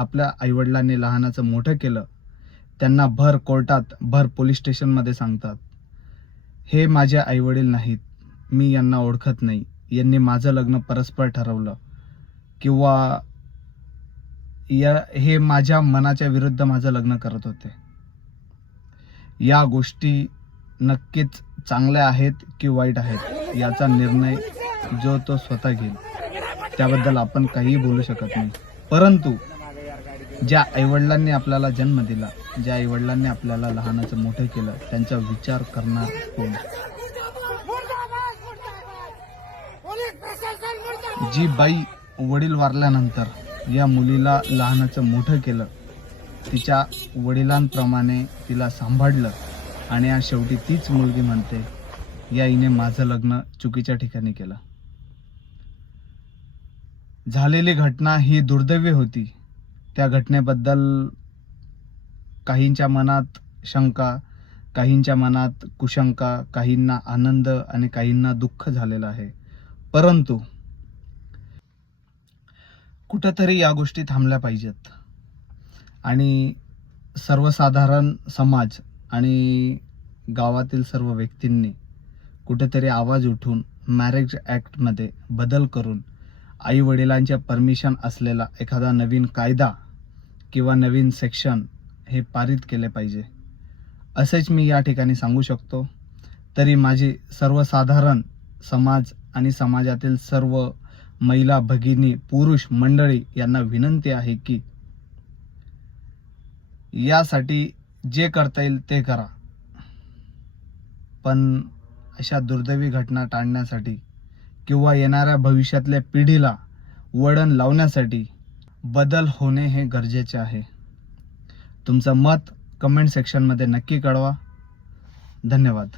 आपल्या आईवडिलांनी लहानाचं मोठं केलं त्यांना भर कोर्टात भर पोलीस स्टेशनमध्ये सांगतात, हे माझे आईवडील नाहीत, मी यांना ओळखत नाही, यांनी माझं लग्न परस्पर ठरवलं किंवा हे माझ्या मनाच्या विरुद्ध माझं लग्न करत होते. या गोष्टी नक्कीच चांगल्या आहेत की वाईट आहेत याचा निर्णय जो तो स्वतः घेईल, त्याबद्दल आपण काहीही बोलू शकत नाही. परंतु ज्या आईवडिलांनी आपल्याला जन्म दिला, ज्या आईवडिलांनी आपल्याला लहानाचं मोठं केलं, त्यांचा विचार करणार कोण? जी बाई वडील वारल्यानंतर या मुलीला लहानाचं मोठं केलं, तिच्या वडिलांप्रमाणे तिला सांभाळलं आणि आज शेवटी तीच मुलगी म्हणते, या आईने माझं लग्न चुकीच्या ठिकाणी केलं. झालेली घटना ही दुर्दैवी होती. त्या घटनेबद्दल काहींच्या मनात शंका, काहींच्या मनात कुशंका, काहींना आनंद आणि काहींना दुःख झालेलं आहे. परंतु कुठेतरी या गोष्टी थांबल्या पाहिजेत आणि सर्वसाधारण समाज आणि गावातील सर्व व्यक्तींनी कुठेतरी आवाज उठवून मॅरेज ॲक्टमध्ये बदल करून आई वडिलांच्या परमिशन असलेला एखादा नवीन कायदा किंवा नवीन सेक्शन हे पारित केले पाहिजे, असेच मी या ठिकाणी सांगू शकतो. तरी माझी सर्वसाधारण समाज आणि समाजातील सर्व महिला भगिनी पुरुष मंडळी यांना विनंती आहे की यासाठी जे करता येईल ते करा, पण अशा दुर्दैवी घटना टाळण्यासाठी किंवा येणाऱ्या भविष्यातल्या पिढीला वळण लावण्यासाठी बदल होणे हे गरजेचे आहे. तुमचं मत कमेंट सेक्शनमध्ये नक्की कळवा. धन्यवाद.